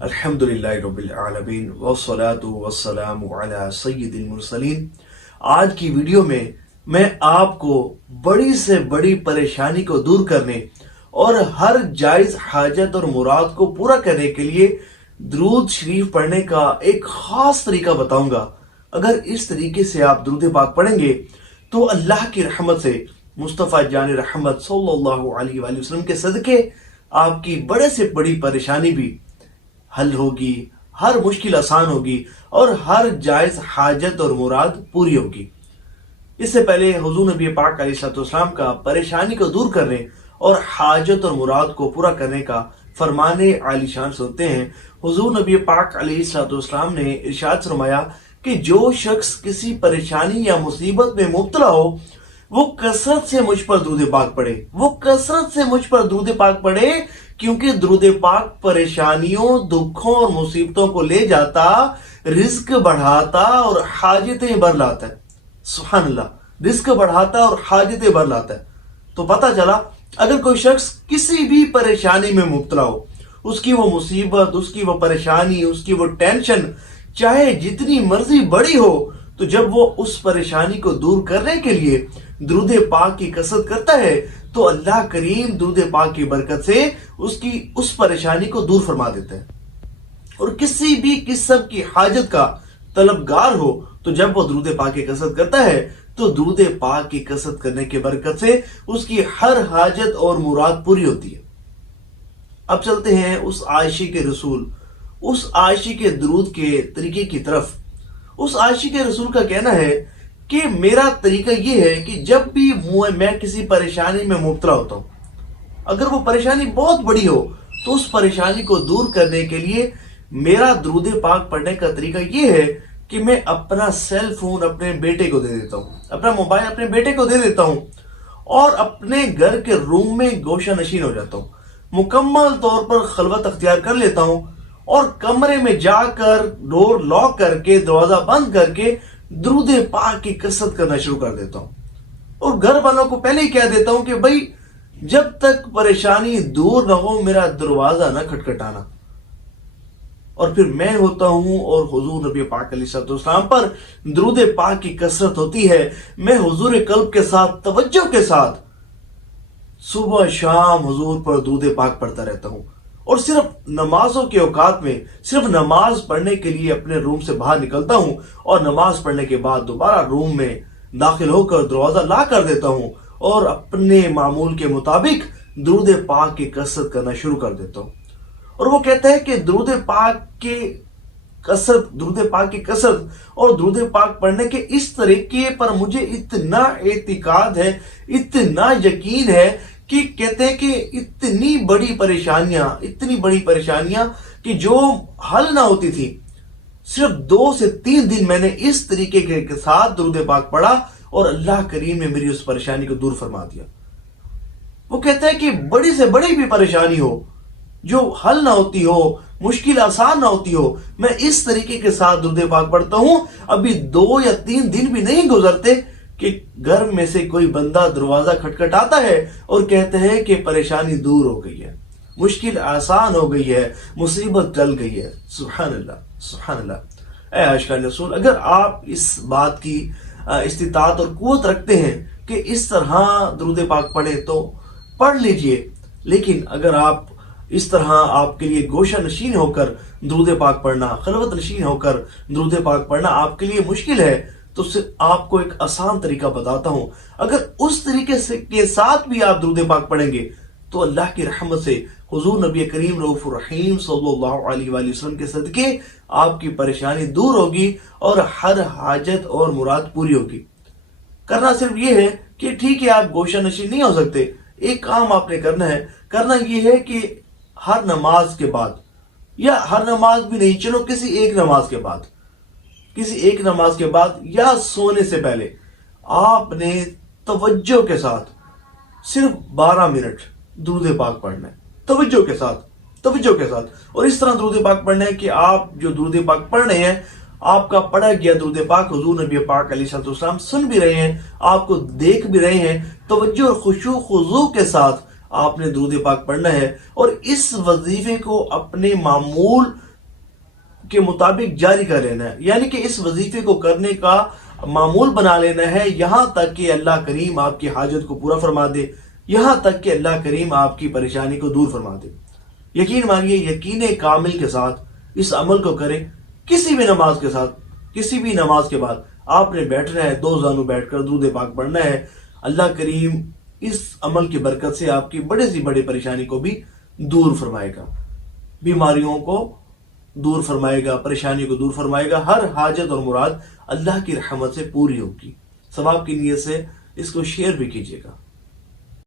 الحمدللہ رب العالمین والصلاة والسلام علی سید المرسلین۔ آج کی ویڈیو میں آپ کو بڑی سے بڑی پریشانی کو دور کرنے اور ہر جائز حاجت اور مراد کو پورا کرنے کے لیے درود شریف پڑھنے کا ایک خاص طریقہ بتاؤں گا۔ اگر اس طریقے سے آپ درود پاک پڑھیں گے تو اللہ کی رحمت سے، مصطفیٰ جان رحمت صلی اللہ علیہ وآلہ وسلم کے صدقے آپ کی بڑے سے بڑی پریشانی بھی حل ہوگی، ہر مشکل آسان ہوگی اور ہر جائز حاجت اور مراد پوری ہوگی۔ اس سے پہلے حضور نبی پاک علیہ الصلوۃ والسلام کا پریشانی کو دور کرنے اور حاجت اور مراد کو پورا کرنے کا فرمان عالی شان سنتے ہیں۔ حضور نبی پاک علیہ الصلوۃ والسلام نے ارشاد فرمایا کہ جو شخص کسی پریشانی یا مصیبت میں مبتلا ہو وہ کثرت سے مجھ پر درود پاک پڑھے، وہ کثرت سے مجھ پر درود پاک پڑھے، کیونکہ درود پاک پریشانیوں، دکھوں اور مصیبتوں کو لے جاتا، رزق بڑھاتا اور حاجتیں بھر لاتا ہے۔ سبحان اللہ، رزق بڑھاتا اور حاجتیں بھر لاتا ہے۔ تو پتہ چلا اگر کوئی شخص کسی بھی پریشانی میں مبتلا ہو، اس کی وہ مصیبت، اس کی وہ پریشانی، اس کی وہ ٹینشن چاہے جتنی مرضی بڑی ہو، تو جب وہ اس پریشانی کو دور کرنے کے لیے درود پاک کی کثرت کرتا ہے تو اللہ کریم درود پاک کی برکت سے اس پریشانی کو دور فرما دیتا ہے۔ اور کسی بھی قسم کی حاجت کا طلبگار ہو تو جب وہ درود پاک کی کثرت کرتا ہے تو درود پاک کی کثرت کرنے کی برکت سے اس کی ہر حاجت اور مراد پوری ہوتی ہے۔ اب چلتے ہیں اس عاشق رسول، اس عاشق درود کے طریقے کی طرف۔ اس عاشق رسول کا کہنا ہے کہ میرا طریقہ یہ ہے کہ جب بھی میں کسی پریشانی میں مبتلا ہوتا ہوں، اگر وہ پریشانی بہت بڑی ہو تو اس پریشانی کو دور کرنے کے لیے میرا درود پاک پڑھنے کا طریقہ یہ ہے کہ میں اپنا سیل فون اپنے بیٹے کو دے دیتا ہوں، اپنا موبائل اپنے بیٹے کو دے دیتا ہوں اور اپنے گھر کے روم میں گوشہ نشین ہو جاتا ہوں، مکمل طور پر خلوت اختیار کر لیتا ہوں اور کمرے میں جا کر ڈور لاک کر کے، دروازہ بند کر کے درود پاک کی کثرت کرنا شروع کر دیتا ہوں۔ اور گھر والوں کو پہلے ہی کہہ دیتا ہوں کہ بھائی جب تک پریشانی دور نہ ہو میرا دروازہ نہ کھٹکھٹانا۔ اور پھر میں ہوتا ہوں اور حضور نبی پاک علیہ السلام پر درود پاک کی کثرت ہوتی ہے۔ میں حضور قلب کے ساتھ، توجہ کے ساتھ صبح شام حضور پر درود پاک پڑھتا رہتا ہوں، اور صرف نمازوں کے اوقات میں صرف نماز پڑھنے کے لیے اپنے روم سے باہر نکلتا ہوں اور نماز پڑھنے کے بعد دوبارہ روم میں داخل ہو کر دروازہ لا کر دیتا ہوں اور اپنے معمول کے مطابق درود پاک کی کثرت کرنا شروع کر دیتا ہوں۔ اور وہ کہتا ہے کہ درود پاک کی کثرت اور درود پاک پڑھنے کے اس طریقے پر مجھے اتنا اعتقاد ہے، اتنا یقین ہے کہ کہتے ہیں کہ اتنی بڑی پریشانیاں کہ جو حل نہ ہوتی تھی، صرف 2 سے 3 دن میں نے اس طریقے کے ساتھ درود پاک پڑھا اور اللہ کریم نے میری اس پریشانی کو دور فرما دیا۔ وہ کہتا ہے کہ بڑی سے بڑی بھی پریشانی ہو، جو حل نہ ہوتی ہو، مشکل آسان نہ ہوتی ہو، میں اس طریقے کے ساتھ درود پاک پڑھتا ہوں، ابھی 2 یا 3 دن بھی نہیں گزرتے کہ گھر میں سے کوئی بندہ دروازہ کھٹکھٹاتا ہے اور کہتے ہیں کہ پریشانی دور ہو گئی ہے، مشکل آسان ہو گئی ہے، مصیبت ٹل گئی ہے۔ سبحان اللہ، سبحان اللہ۔ اے عاشقان رسول، اگر آپ اس بات کی استطاعت اور قوت رکھتے ہیں کہ اس طرح درود پاک پڑھیں تو پڑھ لیجئے، لیکن اگر آپ اس طرح آپ کے لیے گوشہ نشین ہو کر درود پاک پڑھنا، خلوت نشین ہو کر درود پاک پڑھنا آپ کے لیے مشکل ہے تو آپ کو ایک آسان طریقہ بتاتا ہوں۔ اگر اس طریقے کے ساتھ بھی آپ درود پاک پڑھیں گے تو اللہ کی رحمت سے حضور نبی کریم رؤوف الرحیم صلی اللہ علیہ وآلہ وسلم کے صدقے آپ کی پریشانی دور ہوگی اور ہر حاجت اور مراد پوری ہوگی۔ کرنا صرف یہ ہے کہ ٹھیک ہے آپ گوشہ نشین نہیں ہو سکتے، ایک کام آپ نے کرنا یہ ہے کہ ہر نماز کے بعد، یا ہر نماز بھی نہیں، چلو کسی ایک نماز کے بعد یا سونے سے پہلے آپ نے توجہ کے ساتھ صرف 12 منٹ درود پاک پڑھنا ہے، توجہ کے ساتھ اور اس طرح درود پاک پڑھنا ہے کہ آپ جو درود پاک پڑھ رہے ہیں، آپ کا پڑھا گیا درود پاک حضور نبی پاک علیہ السلام سن بھی رہے ہیں، آپ کو دیکھ بھی رہے ہیں، توجہ اور خشوع خضوع کے ساتھ آپ نے درود پاک پڑھنا ہے اور اس وظیفے کو اپنے معمول کے مطابق جاری کر لینا ہے، یعنی کہ اس وظیفے کو کرنے کا معمول بنا لینا ہے، یہاں تک کہ اللہ کریم آپ کی حاجت کو پورا فرما دے، یہاں تک کہ اللہ کریم آپ کی پریشانی کو دور فرما دے۔ یقین مانیے، یقین کامل کے ساتھ اس عمل کو کریں۔ کسی بھی نماز کے ساتھ، کسی بھی نماز کے بعد آپ نے بیٹھنا ہے، دو زانو بیٹھ کر درود پاک پڑھنا ہے۔ اللہ کریم اس عمل کی برکت سے آپ کی بڑے سے بڑی پریشانی کو بھی دور فرمائے گا، بیماریوں کو دور فرمائے گا، پریشانی کو دور فرمائے گا، ہر حاجت اور مراد اللہ کی رحمت سے پوری ہوگی۔ ثواب کی نیت سے اس کو شیئر بھی کیجیے گا۔